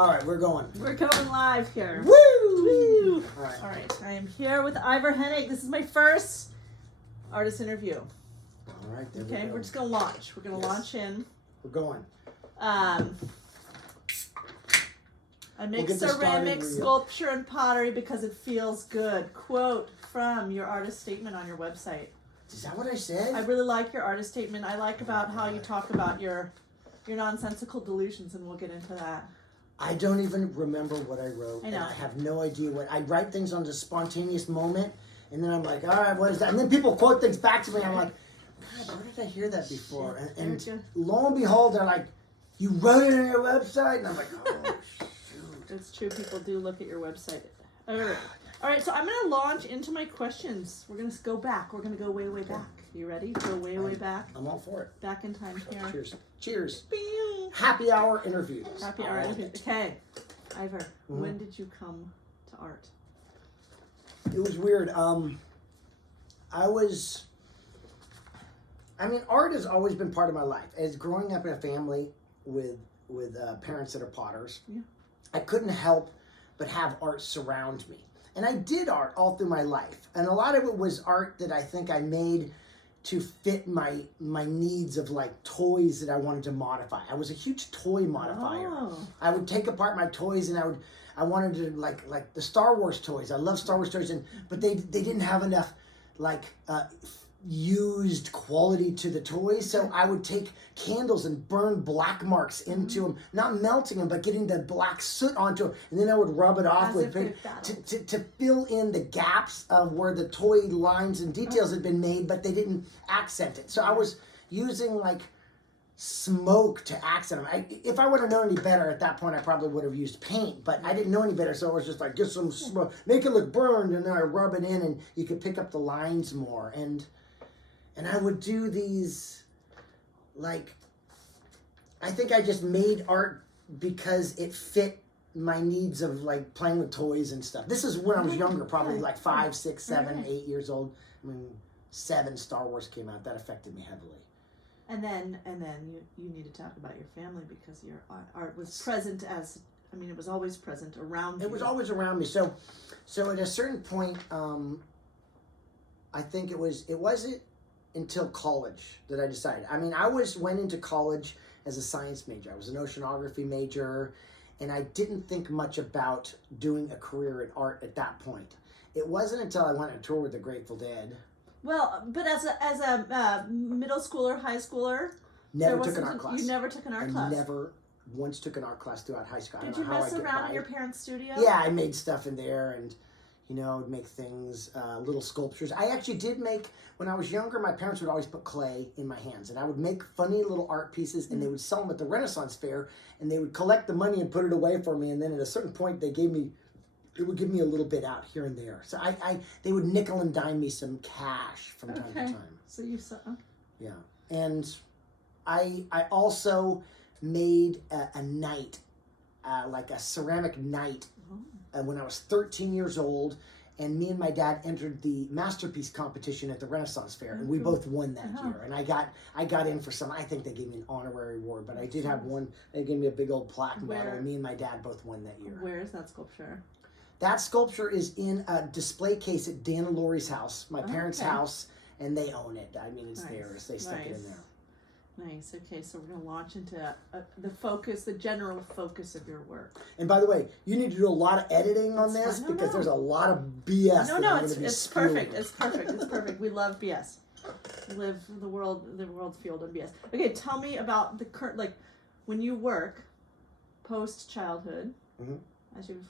All right, we're going. We're going live here. Woo! Woo! All right. All right, I am here with Iver HENNIG. This is my first artist interview. All right, there we Okay, go. we're just gonna launch. We're gonna launch in. We're going. I make ceramic, sculpture, and pottery because it feels good. Quote from your artist statement on your website. Is that what I said? I really like your artist statement. I like about how you talk about your nonsensical delusions, and we'll get into that. I don't even remember what I wrote. I know. And I have no idea what I write things on the spontaneous moment, and then I'm like, all right, what is that? And then people quote things back to me. I'm like, God, where did I hear that before? And lo and behold, they're like, you wrote it on your website, and I'm like, oh shoot. It's true. People do look at your website. All right. So I'm gonna launch into my questions. We're gonna go back. We're gonna go way, way back. You ready? Go way, way back. I'm all for it. Back in time here. Cheers. Cheers. Bing. Happy hour interviews. Happy hour interviews. Okay, Iver, when did you come to art? It was weird. Art has always been part of my life. As growing up in a family with parents that are potters, Yeah. I couldn't help but have art surround me. And I did art all through my life. And a lot of it was art that I think I made to fit my needs of like toys that I wanted to modify. I was a huge toy modifier. Oh. I would take apart my toys and I wanted to like the Star Wars toys. I love Star Wars toys, but they didn't have enough like used quality to the toys, so I would take candles and burn black marks into them, not melting them, but getting the black soot onto them, and then I would rub it off with paint to fill in the gaps of where the toy lines and details had been made, but they didn't accent it. So I was using like smoke to accent them. If I would have known any better at that point, I probably would have used paint, but I didn't know any better, so I was just like, get some smoke, make it look burned, and then I rub it in, and you could pick up the lines more. And I would do these, like, I think I just made art because it fit my needs of like playing with toys and stuff. This is when I was younger, probably like 5, 6, 7, 8 years old. I mean, 7 Star Wars came out. That affected me heavily. And then you need to talk about your family because your art was present it was always present around you. It was always around me. So at a certain point, I think it wasn't until college that I decided. I mean, I went into college as a science major. I was an oceanography major, and I didn't think much about doing a career in art at that point. It wasn't until I went on tour with the Grateful Dead. Well, but as a middle schooler, high schooler, never took an art class. You never took an art class? I never once took an art class throughout high school. Did you mess around in your parents' studio? Yeah, I made stuff in there, and make things, little sculptures. I actually did make, when I was younger, my parents would always put clay in my hands, and I would make funny little art pieces, and they would sell them at the Renaissance Fair, and they would collect the money and put it away for me, and then at a certain point, it would give me a little bit out here and there. So they would nickel and dime me some cash from time to time. So you saw. Yeah, and I also made a night, like a ceramic night, when I was 13 years old, and me and my dad entered the masterpiece competition at the Renaissance Fair, and we both won that year. And I got in for some. I think they gave me an honorary award, but I did have one. They gave me a big old plaque medal. And me and my dad both won that year. Where is that sculpture? That sculpture is in a display case at Dan and Lori's house, my parents' house, and they own it. I mean, it's theirs. They stuck it in there. Nice. Okay, so we're going to launch into the general focus of your work. And by the way, you need to do a lot of editing on this because there's a lot of BS. It's perfect. It's perfect. It's perfect. We love BS. We live the world's field of BS. Okay, tell me about the current, like, when you work post childhood, as you've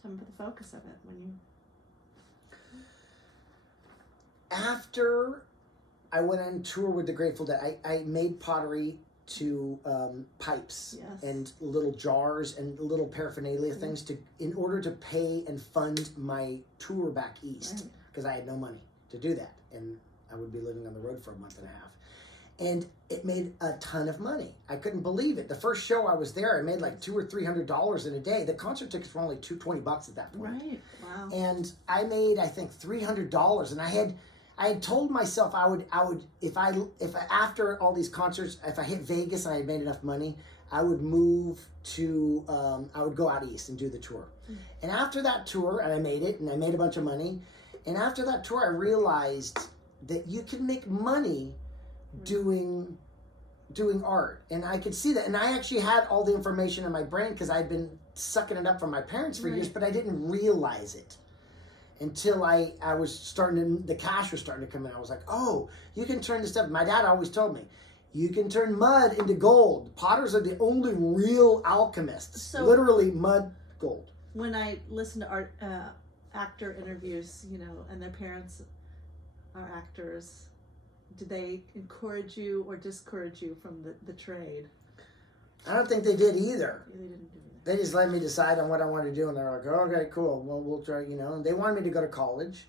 tell me about the focus of it when you. After I went on tour with the Grateful Dead, I made pottery to pipes and little jars and little paraphernalia things in order to pay and fund my tour back east because I had no money to do that, and I would be living on the road for a month and a half. And it made a ton of money. I couldn't believe it. The first show I was there, I made like $200 or $300 in a day. The concert tickets were only $20 at that point. Right. Wow. And I made, I think, $300, and I I told myself I would if I after all these concerts, if I hit Vegas and I had made enough money, I would move to I would go out east and do the tour. And after that tour, and I made it, and I made a bunch of money. And after that tour, I realized that you can make money doing art, and I could see that. And I actually had all the information in my brain because I'd been sucking it up from my parents for years, but I didn't realize it until I was starting to, the cash was starting to come in. I was like, oh, you can turn this stuff. My dad always told me, you can turn mud into gold. Potters are the only real alchemists. So, literally mud, gold. When I listen to art actor interviews, you know, and their parents are actors, do they encourage you or discourage you from the trade? I don't think they did either. Yeah, they didn't do that. They just let me decide on what I want to do, and they're like, okay, cool, well, we'll try, you know. And they wanted me to go to college,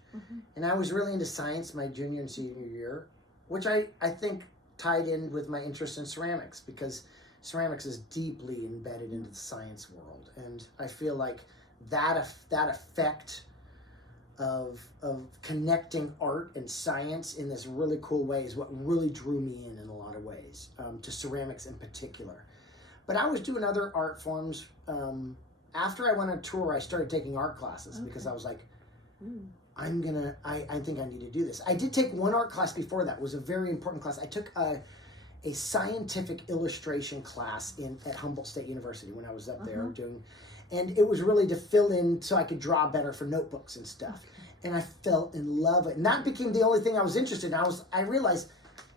and I was really into science my junior and senior year, which I think tied in with my interest in ceramics, because ceramics is deeply embedded into the science world, and I feel like that effect of connecting art and science in this really cool way is what really drew me in a lot of ways, to ceramics in particular. But I was doing other art forms. After I went on tour, I started taking art classes because I was like, I think I need to do this. I did take one art class before that. It was a very important class. I took a scientific illustration class at Humboldt State University when I was up there doing, and it was really to fill in so I could draw better for notebooks and stuff. And I fell in love with it. And that became the only thing I was interested in. I realized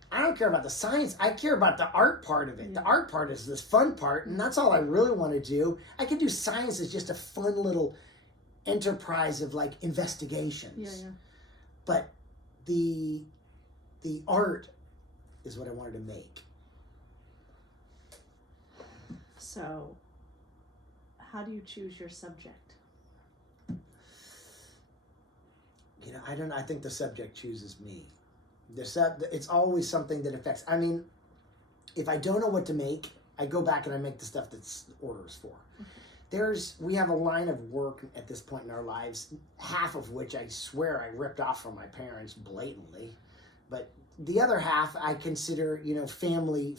I don't care about the science. I care about the art part of it. The art part is this fun part, and that's all I really want to do. I can do science as just a fun little enterprise of like investigations. But the art is what I wanted to make. So, how do you choose your subject? You know, I think the subject chooses me. It's always something that affects. I mean, if I don't know what to make, I go back and I make the stuff that's orders for. We have a line of work at this point in our lives, half of which I swear I ripped off from my parents blatantly, but the other half I consider, you know, family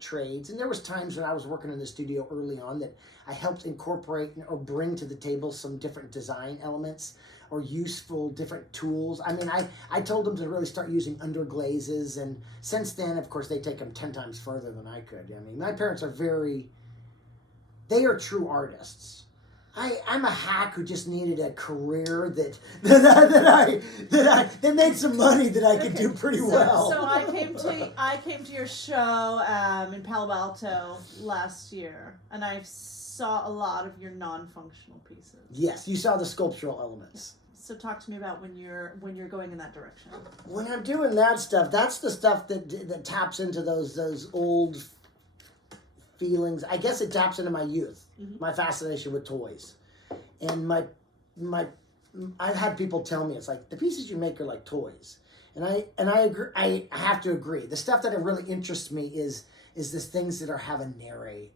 trades. And there was times when I was working in the studio early on that I helped incorporate or bring to the table some different design elements or useful different tools. I mean, I told them to really start using underglazes, and since then, of course, they take them 10 times further than I could. I mean, my parents are they are true artists. I'm a hack who just needed a career that made some money that I could do pretty well. So I came to your show in Palo Alto last year, and I saw a lot of your non-functional pieces. Yes, you saw the sculptural elements. So talk to me about when you're going in that direction. When I'm doing that stuff, that's the stuff that taps into those old feelings. I guess it taps into my youth, my fascination with toys, and I've had people tell me it's like the pieces you make are like toys, and I agree. I have to agree. The stuff that really interests me is this things that have a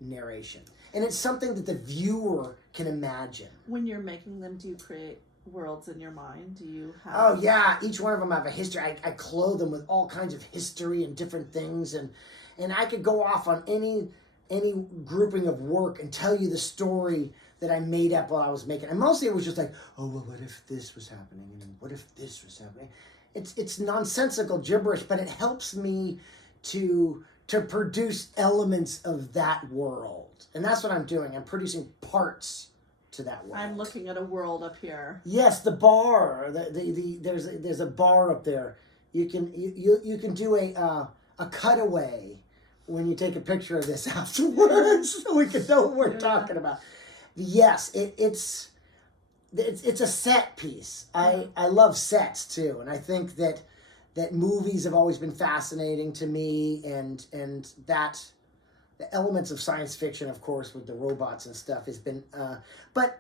narration, and it's something that the viewer can imagine. When you're making them, do you create worlds in your mind? Do you have... Oh yeah, each one of them have a history. I clothe them with all kinds of history and different things, and I could go off on any grouping of work and tell you the story that I made up while I was making. And mostly it was just like, oh well, what if this was happening, and what if this was happening? It's nonsensical gibberish, but it helps me to produce elements of that world, and that's what I'm doing. I'm producing parts to that world. I'm looking at a world up here. Yes, the bar. There's a bar up there. You can do a cutaway when you take a picture of this afterwards, so we can know what we're talking about. Yes, it's a set piece. I love sets too, and I think that movies have always been fascinating to me, and that the elements of science fiction, of course, with the robots and stuff has been, but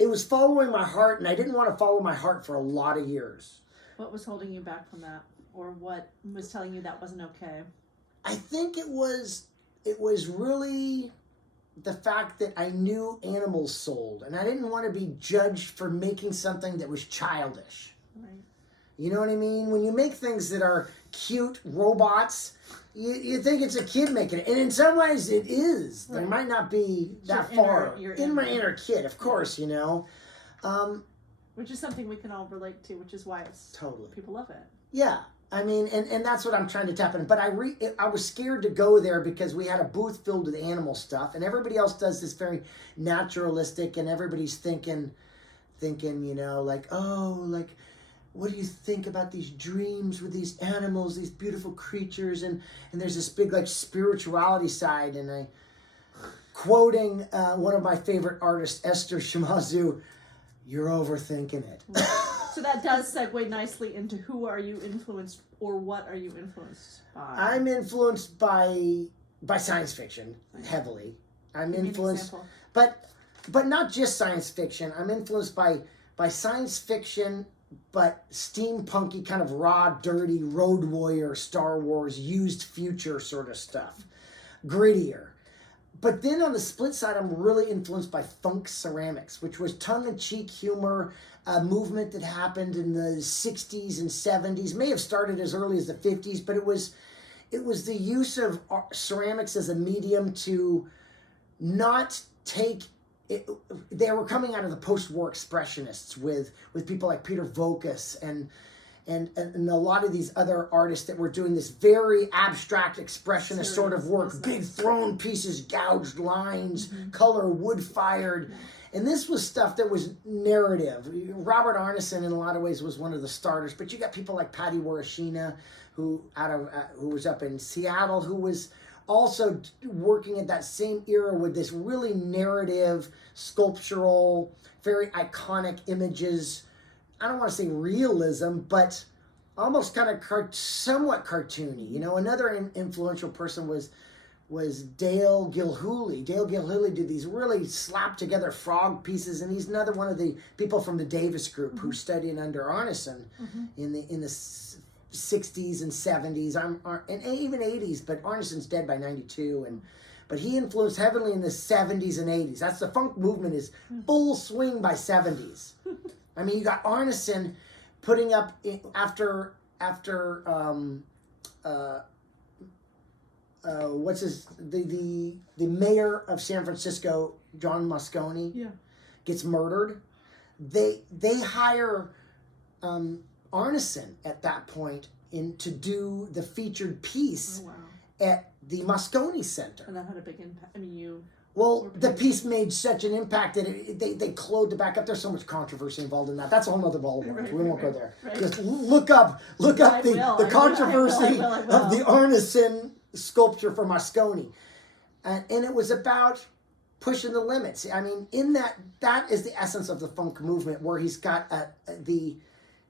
it was following my heart, and I didn't want to follow my heart for a lot of years. What was holding you back from that, or what was telling you that wasn't okay? I think it was really the fact that I knew animals sold, and I didn't want to be judged for making something that was childish. Right. You know what I mean? When you make things that are cute robots, you think it's a kid making it. And in some ways it is. Right. They might not be that far. In my inner kid, of course, you know. Which is something we can all relate to, which is why it's totally people love it. Yeah. I mean, and that's what I'm trying to tap in. But I was scared to go there because we had a booth filled with animal stuff, and everybody else does this very naturalistic, and everybody's thinking, you know, like, oh, like, what do you think about these dreams with these animals, these beautiful creatures, and there's this big like spirituality side, and I, quoting one of my favorite artists, Esther Shimazu, "You're overthinking it." So that does segue nicely into who are you influenced, or what are you influenced by? I'm influenced by science fiction heavily. I'm influenced, but not just science fiction. I'm influenced by science fiction, but steampunky kind of raw, dirty road warrior, Star Wars, used future sort of stuff, grittier. But then on the split side, I'm really influenced by funk ceramics, which was tongue-in-cheek humor, a movement that happened in the 60s and 70s, may have started as early as the 50s, but it was the use of ceramics as a medium to not take it. They were coming out of the post-war expressionists with people like Peter Vokas and a lot of these other artists that were doing this very abstract expressionist sort of work, big thrown pieces, gouged lines, color, wood-fired. And this was stuff that was narrative. Robert Arneson, in a lot of ways, was one of the starters. But you got people like Patty Warashina, who was up in Seattle, who was also working at that same era with this really narrative, sculptural, very iconic images. I don't want to say realism, but almost kind of somewhat cartoony. You know, another influential person was Dale Gilhooly. Dale Gilhooly did these really slapped together frog pieces, and he's another one of the people from the Davis Group who studied under Arneson in the 60s and 70s, and even 80s. But Arneson's dead by 92, but he influenced heavily in the 70s and 80s. That's the funk movement is full swing by 70s. I mean, you got Arneson putting up after the mayor of San Francisco, John Moscone, gets murdered. They hire Arneson at that point to do the featured piece at the Moscone Center. And that had a big impact. I mean, the piece made such an impact that they clothed it back up. There's so much controversy involved in that. That's a whole other ball of wax. We won't go there. Right. Just look up the controversy of the Arneson sculpture for Moscone. And it was about pushing the limits. I mean, in that is the essence of the funk movement, where he's got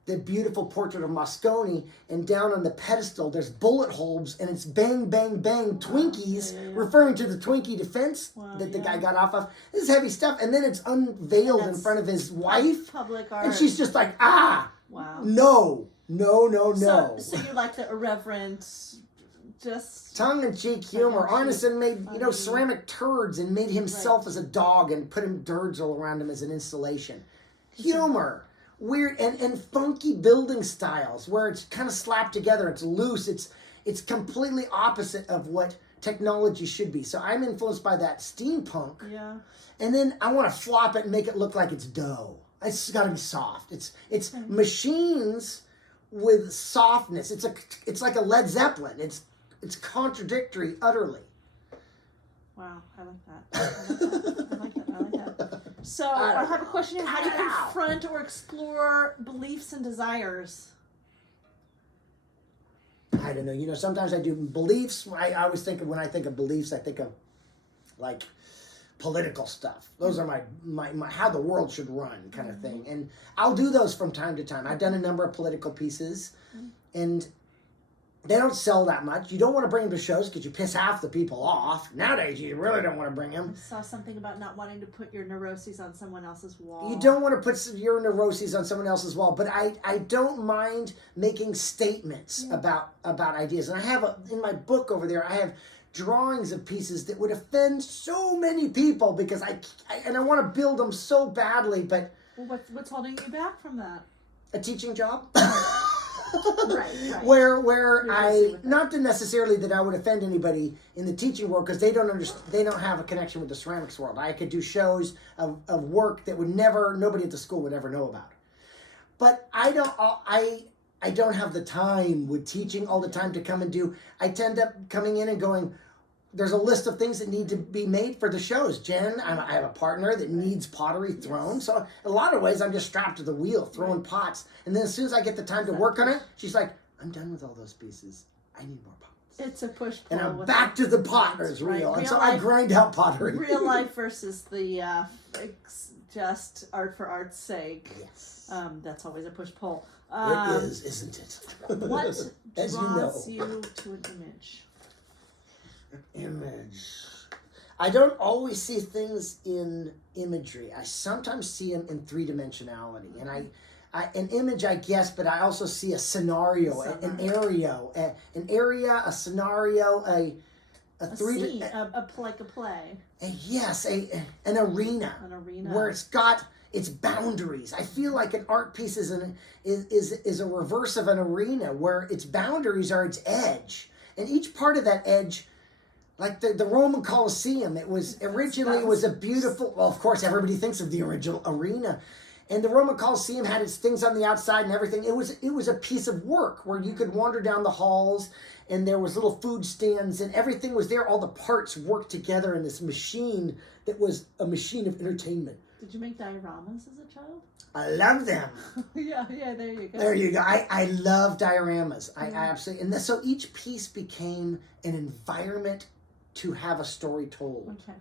the beautiful portrait of Moscone, and down on the pedestal there's bullet holes, and it's bang, bang, bang, Twinkies, referring to the Twinkie defense that the guy got off of. This is heavy stuff. And then it's unveiled in front of his wife. Public art. And she's just like, no. So you like the irreverent, just tongue-in-cheek humor. Arneson made, ceramic turds and made himself as a dog and put him turds all around him as an installation. Humor. Weird and funky building styles where it's kind of slapped together, it's loose, it's completely opposite of what technology should be. So I'm influenced by that steampunk. Yeah. And then I want to flop it and make it look like it's dough. It's got to be soft. It's machines with softness. It's like a Led Zeppelin. It's contradictory utterly. Wow, I like that. I like that. So I have a question here. How do you confront or explore beliefs and desires? I don't know. Sometimes I do beliefs. I always think when I think of beliefs, I think of like political stuff. Those are my how the world should run kind of thing. And I'll do those from time to time. I've done a number of political pieces, and they don't sell that much. You don't want to bring them to shows because you piss half the people off. Nowadays, you really don't want to bring them. I saw something about not wanting to put your neuroses on someone else's wall. You don't want to put your neuroses on someone else's wall, but I don't mind making statements about ideas. And I have in my book over there, I have drawings of pieces that would offend so many people because I want to build them so badly, but... Well, what's holding you back from that? A teaching job. Right. where You're I busy with that. not to necessarily that I would offend anybody in the teaching world because they don't understand, they don't have a connection with the ceramics world. I could do shows of work that would nobody at the school would ever know about. But I don't have the time with teaching all the time to come and do. I tend up coming in and going, there's a list of things that need to be made for the shows. Jen, I have a partner that needs pottery thrown. So in a lot of ways, I'm just strapped to the wheel, throwing pots. And then as soon as I get the time to work on it, she's like, I'm done with all those pieces. I need more pots. It's a push-pull. And I'm back to the potter's wheel. Right. And so Real I grind out pottery. Real life versus the just art for art's sake. Yes. That's always a push-pull. It is, isn't it? What As draws you know. you to an image? Image. I don't always see things in imagery. I sometimes see them in three-dimensionality. And an image, I guess, but I also see a scenario, an area, a scenario, a scene, like a play. Yes, an arena. An arena. Where it's got its boundaries. I feel like an art piece is a reverse of an arena where its boundaries are its edge. And each part of that edge, like the Roman Colosseum, it was a beautiful, well, of course, everybody thinks of the original arena. And the Roman Colosseum had its things on the outside and everything. It was a piece of work where you could wander down the halls and there was little food stands and everything was there. All the parts worked together in this machine that was a machine of entertainment. Did you make dioramas as a child? I love them. yeah, there you go. There you go. I love dioramas. I absolutely, and so each piece became an environment to have a story told. Okay.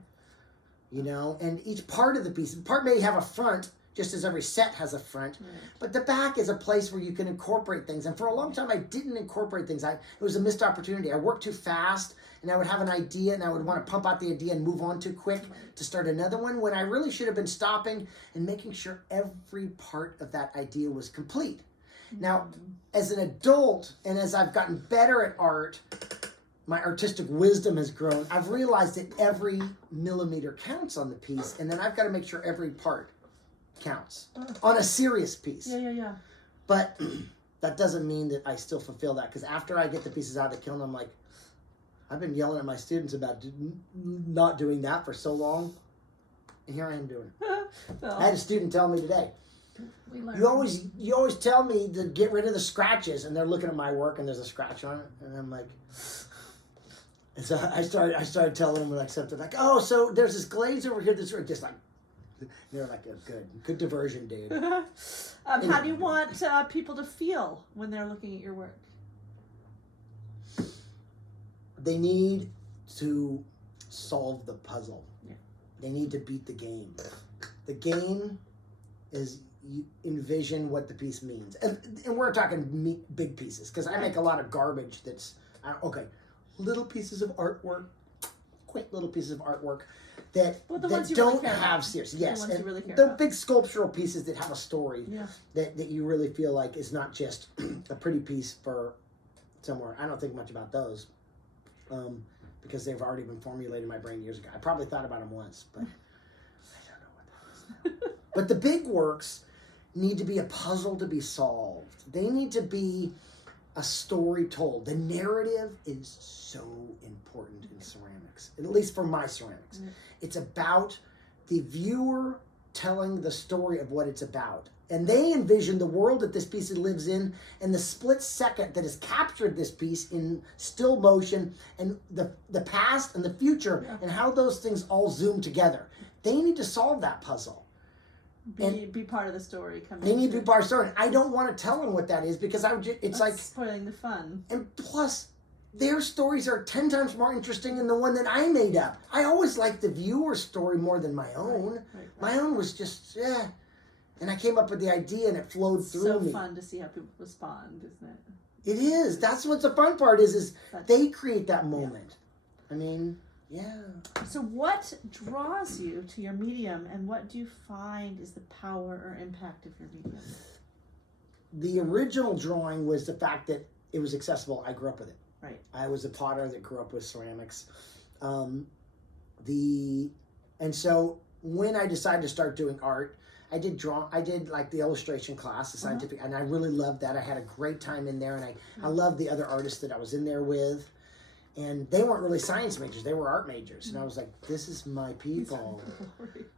You know, and each part of the piece, part may have a front, just as every set has a front, but the back is a place where you can incorporate things. And for a long time, I didn't incorporate things. It was a missed opportunity. I worked too fast, and I would have an idea, and I would want to pump out the idea and move on too quick to start another one, when I really should have been stopping and making sure every part of that idea was complete. Now, as an adult, and as I've gotten better at art, my artistic wisdom has grown. I've realized that every millimeter counts on the piece, and then I've got to make sure every part counts on a serious piece. Yeah. But that doesn't mean that I still fulfill that, because after I get the pieces out of the kiln, I'm like, I've been yelling at my students about not doing that for so long, and here I am doing it. Well, I had a student tell me today, we learned. you always tell me to get rid of the scratches, and they're looking at my work and there's a scratch on it, and I'm like, and so I started telling them like something like, oh, so there's this glaze over here that's just like, they're like a good diversion, dude. How do you want people to feel when they're looking at your work? They need to solve the puzzle. Yeah. They need to beat the game. The game is, you envision what the piece means. And we're talking big pieces, because I make a lot of garbage that's, little pieces of artwork, quaint little pieces of artwork that don't have serious. Yes, and the big sculptural pieces that have a story that you really feel like is not just a pretty piece for somewhere. I don't think much about those because they've already been formulated in my brain years ago. I probably thought about them once, but I don't know what that is. But the big works need to be a puzzle to be solved. They need to be a story told. The narrative is so important in ceramics, at least for my ceramics. It's about the viewer telling the story of what it's about. And they envision the world that this piece lives in, and the split second that has captured this piece in still motion, and the past and the future, and how those things all zoom together. They need to solve that puzzle. Be part of the story. They need to be part of the story. I don't want to tell them what that is, because it's like spoiling the fun. And plus, their stories are 10 times more interesting than the one that I made up. I always liked the viewer's story more than my own. Right. My own was just, and I came up with the idea and it flowed through me. So fun to see how people respond, isn't it? It is. That's what's the fun part is they create that moment. I mean, So what draws you to your medium, and what do you find is the power or impact of your medium? The original drawing was the fact that it was accessible. I grew up with it. Right. I was a potter that grew up with ceramics. And so when I decided to start doing art, I did like the illustration class, the scientific, and I really loved that. I had a great time in there, and I loved the other artists that I was in there with. And they weren't really science majors, they were art majors. And I was like, this is my people.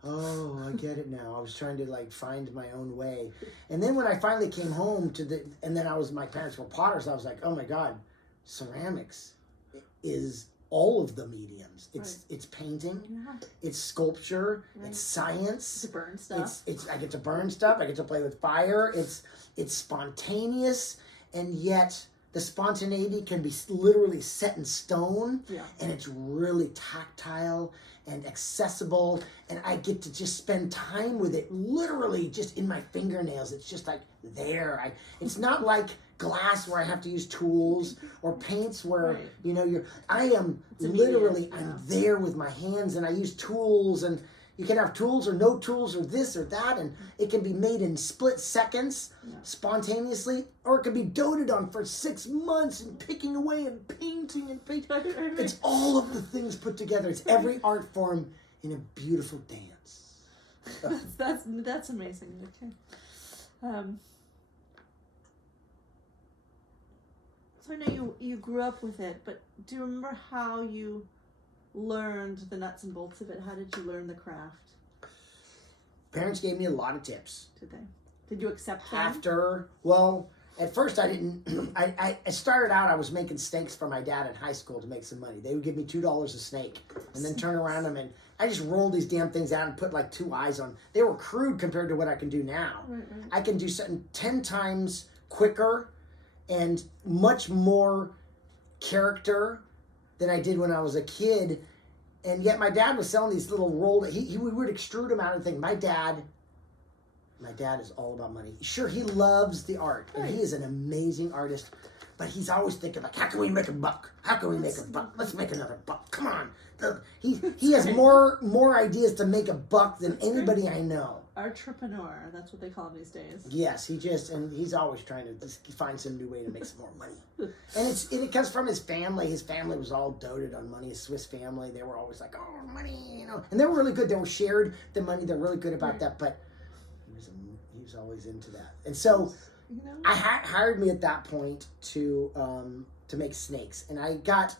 Oh, I get it now. I was trying to like find my own way. And then when I finally came home and then my parents were potters, I was like, oh my God, ceramics is all of the mediums. It's painting, it's sculpture, it's science. To burn stuff. I get to burn stuff, I get to play with fire, it's spontaneous, and yet the spontaneity can be literally set in stone, and it's really tactile and accessible, and I get to just spend time with it literally just in my fingernails. It's just like there. It's not like glass where I have to use tools or paints where I am literally I'm there with my hands, and I use tools, and you can have tools or no tools or this or that, and it can be made in split seconds, spontaneously, or it can be doted on for 6 months and picking away and painting and painting. It's all of the things put together. It's every art form in a beautiful dance. That's amazing. Okay. So I know you grew up with it, but do you remember how you learned the nuts and bolts of it? How did you learn the craft? Parents gave me a lot of tips. Did they? Did you accept them? At first I didn't. I started out, I was making snakes for my dad in high school to make some money. They would give me $2 a snake and then turn around them, and I just rolled these damn things out and put like 2 eyes on. They were crude compared to what I can do now. Right. I can do something 10 times quicker and much more character than I did when I was a kid. And yet my dad was selling these little rolled, we would extrude them out and think, my dad is all about money. Sure, he loves the art, and he is an amazing artist, but he's always thinking like, how can we make a buck? How can we make a buck? Let's make another buck. Come on. He has more ideas to make a buck than anybody I know. Entrepreneur, that's what they call him these days. Yes, he's always trying to just find some new way to make some more money. And it comes from his family. His family was all doted on money. His Swiss family, they were always like, oh, money, And they were really good. They were shared the money. They're really good about that. But he was always into that. And so I hired me at that point to make snakes, and I got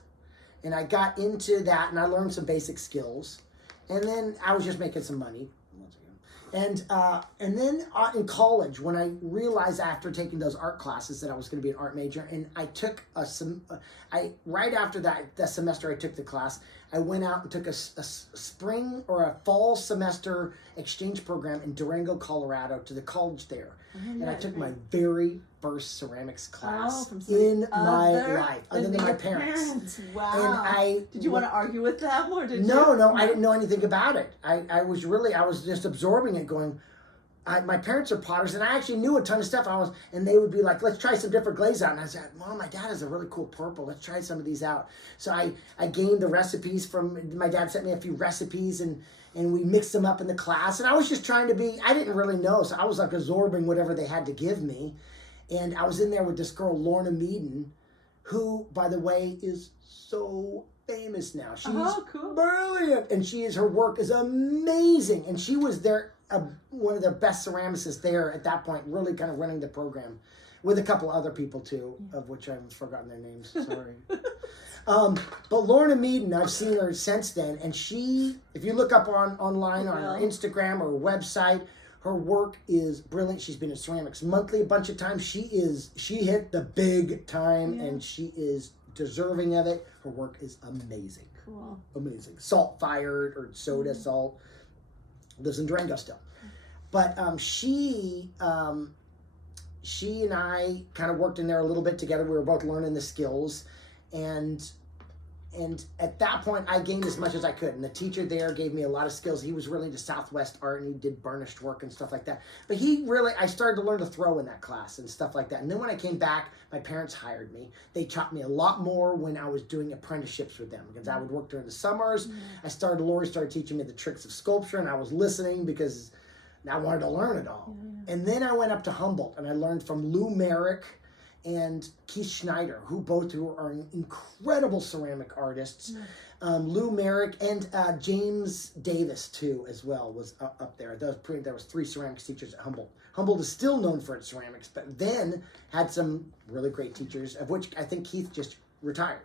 into that, and I learned some basic skills, and then I was just making some money. And then in college, when I realized after taking those art classes that I was going to be an art major, and I took right after that semester I took the class, I went out and took a spring or a fall semester exchange program in Durango, Colorado, to the college there. And I took my very first ceramics class in my life, other than my parents. Wow. And did you want to argue with them, or did you? No, I didn't know anything about it. I was just absorbing it, going, my parents are potters, and I actually knew a ton of stuff. And they would be like, let's try some different glaze out. And I said, Mom, my dad has a really cool purple. Let's try some of these out. So I gained the recipes my dad sent me a few recipes, and we mixed them up in the class. And I was just trying to I didn't really know. So I was like absorbing whatever they had to give me. And I was in there with this girl, Lorna Meaden, who, by the way, is so famous now. She's brilliant. And her work is amazing. And she was there, one of the best ceramicists there at that point, really kind of running the program with a couple other people too, of which I've forgotten their names. Sorry. But Lorna Meaden, I've seen her since then, and if you look up online on her Instagram or her website, her work is brilliant. She's been at Ceramics Monthly a bunch of times. She hit the big time, and she is deserving of it. Her work is amazing. Cool. Amazing. Salt fired or soda salt. Lives in Durango still. But she and I kind of worked in there a little bit together. We were both learning the skills, and at that point I gained as much as I could. And the teacher there gave me a lot of skills. He was really into Southwest art, and he did burnished work and stuff like that. But I started to learn to throw in that class and stuff like that. And then when I came back, my parents hired me. They taught me a lot more when I was doing apprenticeships with them, because I would work during the summers. Lori started teaching me the tricks of sculpture, and I was listening because I wanted to learn it all. And then I went up to Humboldt, and I learned from Lou Merrick and Keith Schneider, who are incredible ceramic artists. Lou Merrick, and James Davis too as well was up there. There was 3 ceramics teachers at Humboldt. Humboldt is still known for its ceramics, but then had some really great teachers, of which I think Keith just retired.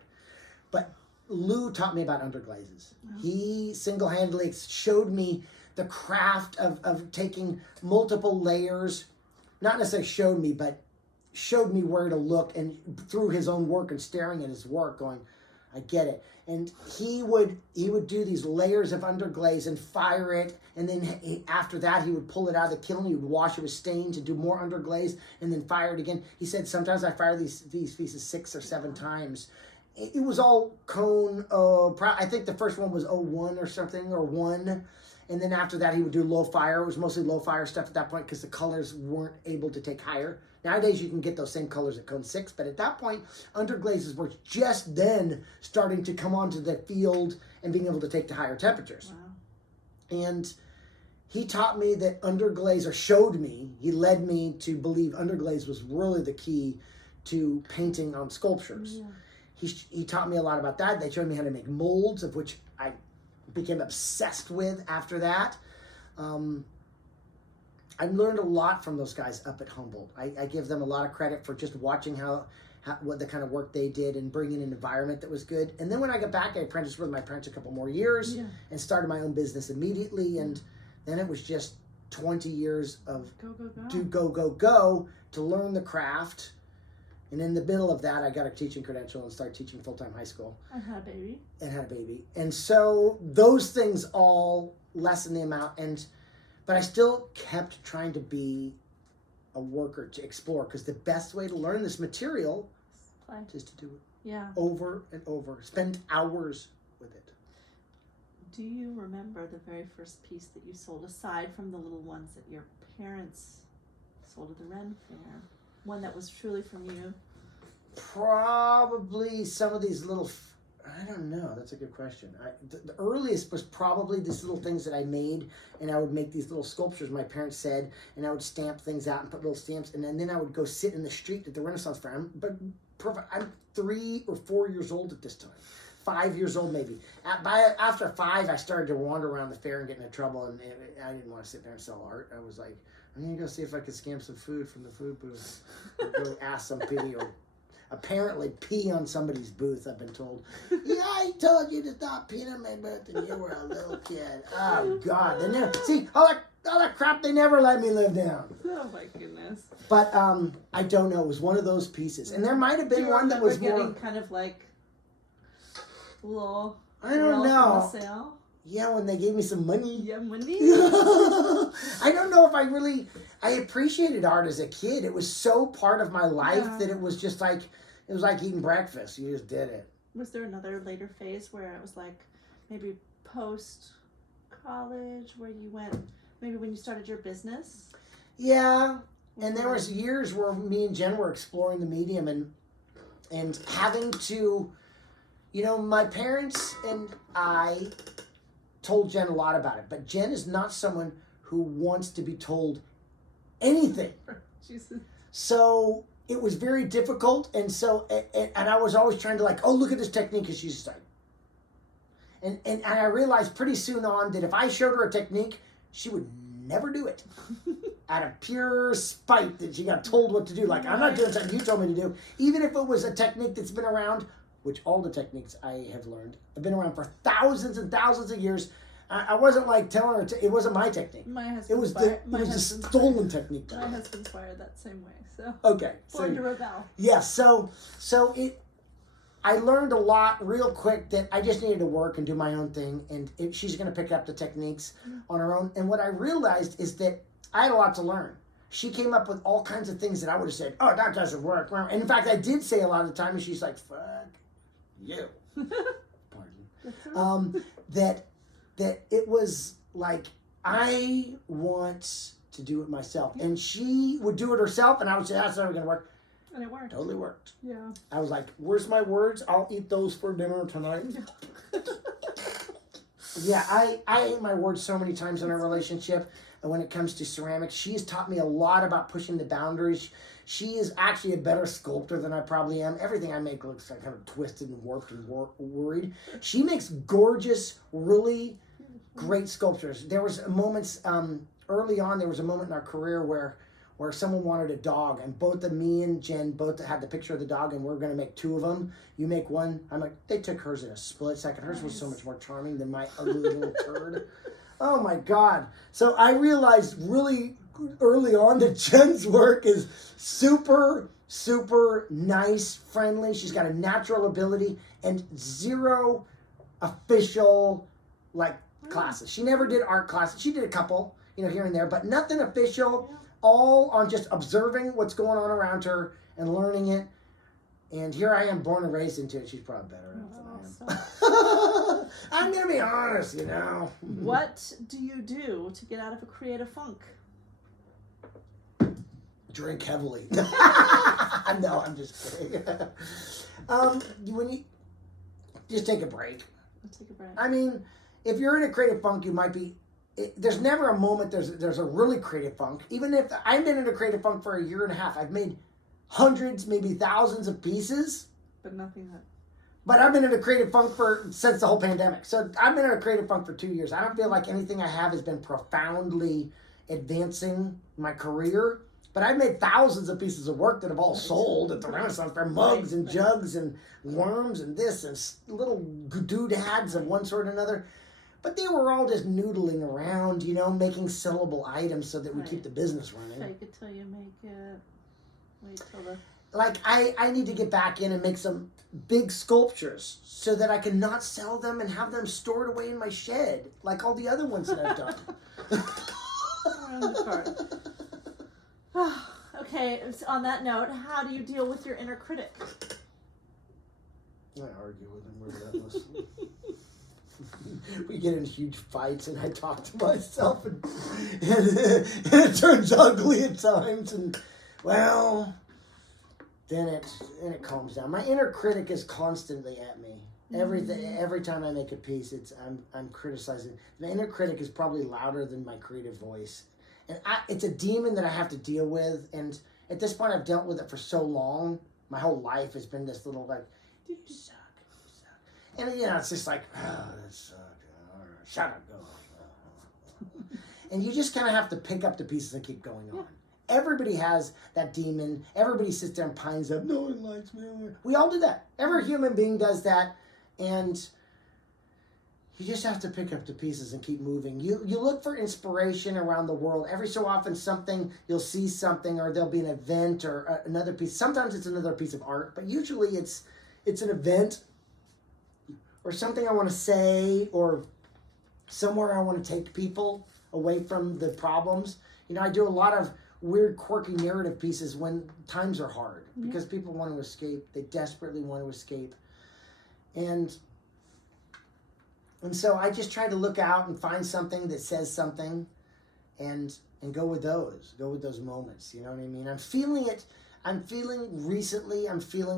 But Lou taught me about underglazes. Wow. He single-handedly showed me the craft of taking multiple layers, not necessarily showed me, but showed me where to look, and through his own work and staring at his work going, I get it. And he would do these layers of underglaze and fire it, and then after that he would pull it out of the kiln, he would wash it with stains and do more underglaze and then fire it again. He said sometimes I fire these pieces 6 or 7 times. It was all cone, I think the first one was 01 or something, or 1. And then after that, he would do low fire. It was mostly low fire stuff at that point because the colors weren't able to take higher. Nowadays, you can get those same colors at cone 6, but at that point, underglazes were just then starting to come onto the field and being able to take to higher temperatures. Wow. And he taught me that underglaze, or showed me, he led me to believe underglaze was really the key to painting on sculptures. Yeah. He taught me a lot about that. They showed me how to make molds, of which I became obsessed with after that. I learned a lot from those guys up at Humboldt. I give them a lot of credit for just watching what the kind of work they did and bringing an environment that was good. And then when I got back, I apprenticed with my parents a couple more years and started my own business immediately. And then it was just 20 years of go to learn the craft. And in the middle of that, I got a teaching credential and started teaching full-time high school. And had a baby. And so those things all lessen the amount. But I still kept trying to be a worker, to explore, because the best way to learn this material is to do it over and over. Spend hours with it. Do you remember the very first piece that you sold, aside from the little ones that your parents sold at the Ren Fair? One that was truly from you? Probably some of these little, I don't know, that's a good question. The earliest was probably these little things that I made, and I would make these little sculptures, my parents said, and I would stamp things out and put little stamps, and then I would go sit in the street at the Renaissance Fair. I'm 3 or 4 years old at this time. 5 years old maybe. After 5, I started to wander around the fair and get into trouble, and I didn't want to sit there and sell art. I was like, I'm going to go see if I can scam some food from the food booth. Or go ask somebody, or apparently pee on somebody's booth, I've been told. Yeah, I told you to stop peeing on my booth and you were a little kid. Oh, God. They never, see, all that crap they never let me live down. Oh, my goodness. But I don't know. It was one of those pieces. And there might have been one that was more... kind of like little... I don't know. From the sale? Yeah, when they gave me some money. Yeah, money? I don't know if I appreciated art as a kid. It was so part of my life that it was just like, it was like eating breakfast. You just did it. Was there another later phase where it was like maybe post-college where you went, maybe when you started your business? Yeah, and there was years where me and Jen were exploring the medium and having to, my parents and I told Jen a lot about it, but Jen is not someone who wants to be told anything. Jesus. So it was very difficult, and I was always trying to look at this technique, because she's like, and I realized pretty soon on that if I showed her a technique, she would never do it. Out of pure spite that she got told what to do. Like, I'm not doing something you told me to do. Even if it was a technique that's been around, which all the techniques I have learned have been around for thousands and thousands of years. I wasn't like telling her, it wasn't my technique. It was the stolen technique. My husband's wired that same way, so. Okay. Born to rebel. Yeah, so I learned a lot real quick that I just needed to work and do my own thing, and she's going to pick up the techniques on her own. And what I realized is that I had a lot to learn. She came up with all kinds of things that I would have said, oh, that doesn't work. And in fact, I did say a lot of the time, and she's like, fuck you. Pardon. That it was like, I want to do it myself. And she would do it herself, and I would say, that's never going to work. And it worked. Totally worked. Yeah. I was like, where's my words? I'll eat those for dinner tonight. Yeah, I ate my words so many times in our relationship. And when it comes to ceramics, she has taught me a lot about pushing the boundaries. She is actually a better sculptor than I probably am. Everything I make looks like kind of twisted and warped and worried. She makes gorgeous, really great sculptures. There was moments early on. There was a moment in our career where someone wanted a dog, and both of me and Jen both had the picture of the dog, and we're going to make two of them. You make one. I'm like, they took hers in a split second. Hers was so much more charming than my ugly little turd. Oh my God. So I realized really early on that Jen's work is super, super nice, friendly. She's got a natural ability and zero official classes. She never did art classes. She did a couple, here and there, but nothing official. All on just observing what's going on around her and learning it. And here I am, born and raised into it. She's probably better at it than I am. I'm going to be honest, What do you do to get out of a creative funk? Drink heavily. No, I'm just kidding. When you just take a break. Take a break. I mean, if you're in a creative funk, you might be... there's never a moment there's a really creative funk. Even if I've been in a creative funk for a year and a half, I've made hundreds, maybe thousands of pieces. But nothing that. But I've been in a creative funk since the whole pandemic. So I've been in a creative funk for 2 years. I don't feel like anything I have has been profoundly advancing my career. But I've made thousands of pieces of work that have all sold at the Renaissance Fair. Mugs and jugs and worms and this and little doodads of one sort or another. But they were all just noodling around, making sellable items so that we keep the business running. Fake it till you make it. Wait till the... I need to get back in and make some big sculptures so that I can not sell them and have them stored away in my shed, like all the other ones that I've done. Around the card. Okay, so on that note, how do you deal with your inner critic? I argue with him relentlessly. We get in huge fights, and I talk to myself, and it turns ugly at times. And then it calms down. My inner critic is constantly at me. Every time I make a piece, I'm criticizing. The inner critic is probably louder than my creative voice, and it's a demon that I have to deal with. And at this point, I've dealt with it for so long. My whole life has been this little you suck. And it's just like, oh, that sucks. Shut up, go. And you just kind of have to pick up the pieces and keep going on. Everybody has that demon. Everybody sits there and pines up. No one likes me. We all do that. Every human being does that. And you just have to pick up the pieces and keep moving. You look for inspiration around the world. Every so often you'll see something, or there'll be an event or another piece. Sometimes it's another piece of art, but usually it's an event or something I want to say, or somewhere I want to take people away from the problems. I do a lot of weird, quirky narrative pieces when times are hard because people want to escape. They desperately want to escape. And so I just try to look out and find something that says something and go with those moments. You know what I mean? I'm feeling it. I'm feeling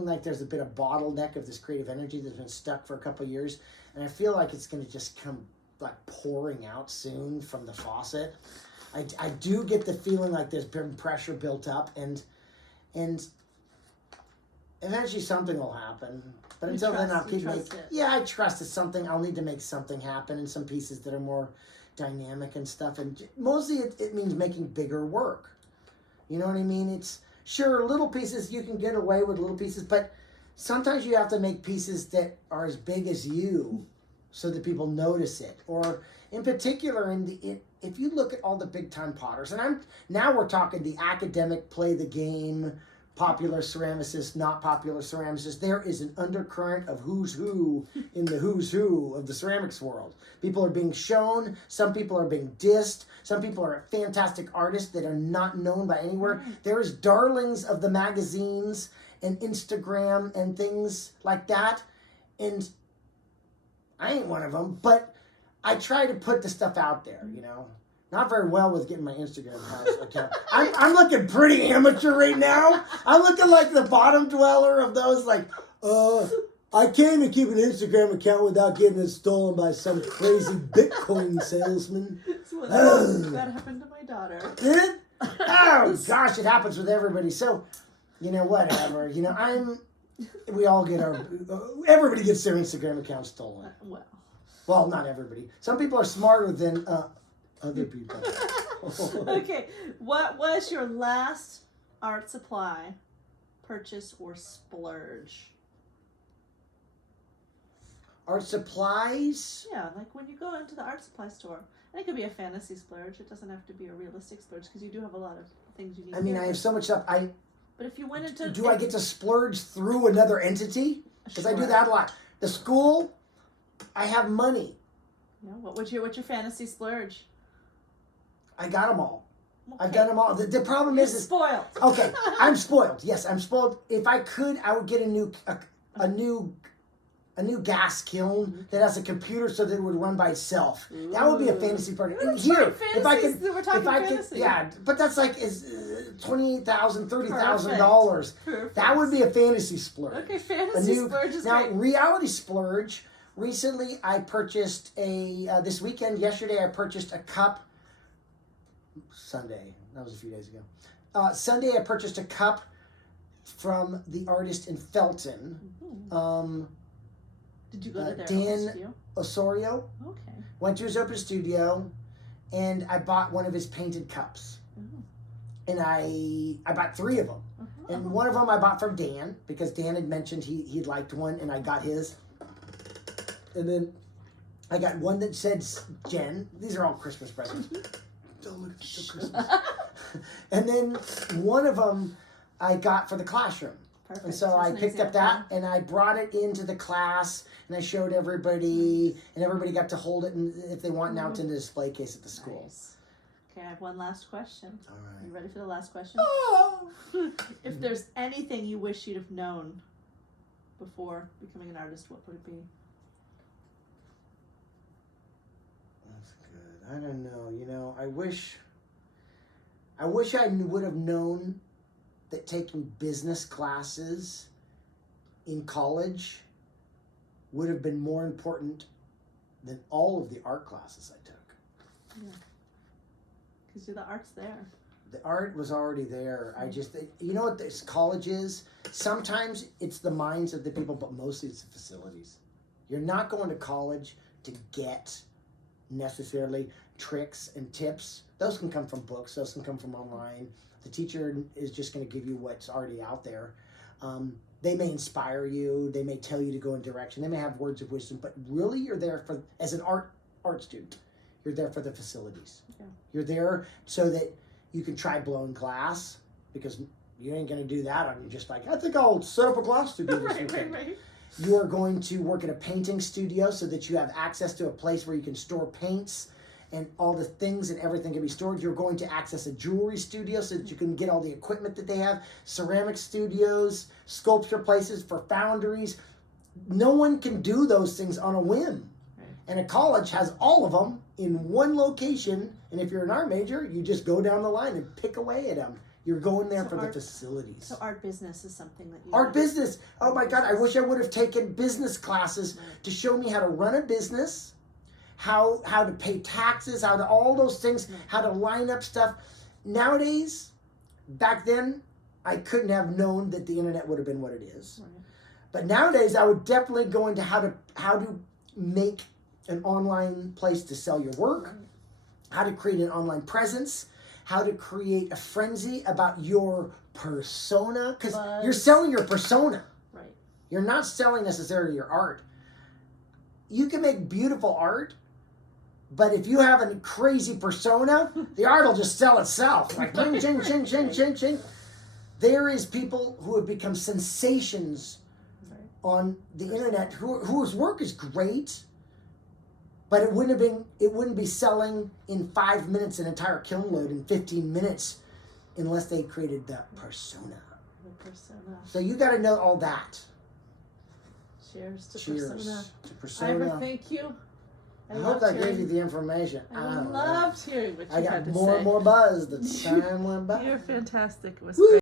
like there's a bit of bottleneck of this creative energy that's been stuck for a couple of years. And I feel like it's going to just come pouring out soon from the faucet. I do get the feeling like there's been pressure built up, and eventually something will happen. But until then, I'll keep making. Yeah, I trust it's something. I'll need to make something happen in some pieces that are more dynamic and stuff. And mostly it means making bigger work. You know what I mean? It's sure little pieces, you can get away with little pieces, but sometimes you have to make pieces that are as big as you so that people notice it. Or in particular, if you look at all the big time potters, and now we're talking the academic, play the game, popular ceramicists, not popular ceramicists. There is an undercurrent of who's who in the who's who of the ceramics world. People are being shown. Some people are being dissed. Some people are fantastic artists that are not known by anywhere. There's darlings of the magazines and Instagram and things like that. And I ain't one of them, but I try to put the stuff out there, Not very well with getting my Instagram account. I'm looking pretty amateur right now. I'm looking like the bottom dweller of those, I can't even keep an Instagram account without getting it stolen by some crazy Bitcoin salesman. That happened to my daughter. Did it? Oh, gosh, it happens with everybody. So You know, whatever. You know, we all get everybody gets their Instagram account stolen. Well, not everybody. Some people are smarter than other people. Okay, what was your last art supply purchase or splurge? Art supplies? Yeah, like when you go into the art supply store. And it could be a fantasy splurge. It doesn't have to be a realistic splurge because you do have a lot of things you need. I mean, I have so much stuff. But if you went into... Do I get to splurge through another entity? Because I do that a lot. The school, I have money. Yeah, what's your fantasy splurge? I got them all. Okay. I've done them all. The problem You're is spoiled. Okay, I'm spoiled. Yes, I'm spoiled. If I could, I would get a new gas kiln that has a computer so that it would run by itself. Ooh. That would be a fantasy part. Here, if I could, we're talking fantasy. Yeah, but that's like $28,000, $30,000. That would be a fantasy splurge. Okay, fantasy splurge is now, great. reality splurge. Recently, I purchased this weekend, yesterday, I purchased a cup. Sunday, that was a few days ago. Sunday, I purchased a cup from the artist in Felton. Did you go to their Dan studio? Osorio. Okay. Went to his open studio, and I bought one of his painted cups. And I bought 3 of them. And one of them I bought from Dan, because Dan had mentioned he'd liked one, and I got his. And then I got one that said Jen. These are all Christmas presents. Don't look at the Christmas. And then one of them I got for the classroom. Perfect. And so I picked up that and I brought it into the class and I showed everybody and everybody got to hold it and if they want now it's in the display case at the school. Nice. Okay, I have one last question. All right. You ready for the last question? Oh. If there's anything you wish you'd have known before becoming an artist, what would it be? That's good. I don't know. You know, I wish I would have known that taking business classes in college would have been more important than all of the art classes I took. Yeah. Because the art's there. The art was already there. You know what this college is? Sometimes it's the minds of the people, but mostly it's the facilities. You're not going to college to get necessarily tricks and tips. Those can come from books. Those can come from online. The teacher is just going to give you what's already out there. They may inspire you. They may tell you to go in direction. They may have words of wisdom, but really you're there as an art student. You're there for the facilities. Yeah. You're there so that you can try blowing glass because you ain't going to do that on you just like, I think I'll set up a glass studio this weekend. Right. You are going to work at a painting studio so that you have access to a place where you can store paints and all the things and everything can be stored. You're going to access a jewelry studio so that you can get all the equipment that they have, ceramic studios, sculpture places for foundries. No one can do those things on a whim. Right. And a college has all of them in one location. And if you're an art major, you just go down the line and pick away at them. You're going there for the facilities. So art business is something that you Art business. Oh my God, I wish I would have taken business classes to show me how to run a business, how to pay taxes, how to all those things, how to line up stuff. Nowadays, back then, I couldn't have known that the internet would have been what it is. Right. But nowadays, I would definitely go into how to make an online place to sell your work, how to create an online presence, how to create a frenzy about your persona, because you're selling your persona. Right. You're not selling necessarily your art. You can make beautiful art, but if you have a crazy persona, the art will just sell itself. Like ching, ching, ching, ching, ching, ching. There is people who have become sensations on the internet whose work is great, but it wouldn't be selling in 5 minutes an entire kiln load in 15 minutes unless they created the persona. The persona. So you got to know all that. Cheers to Cheers persona. to persona. Ivor, thank you. I hope that gave you the information. I loved hearing what you had to say. I got more and more buzz. The time went by. You're fantastic. It was Woo! great.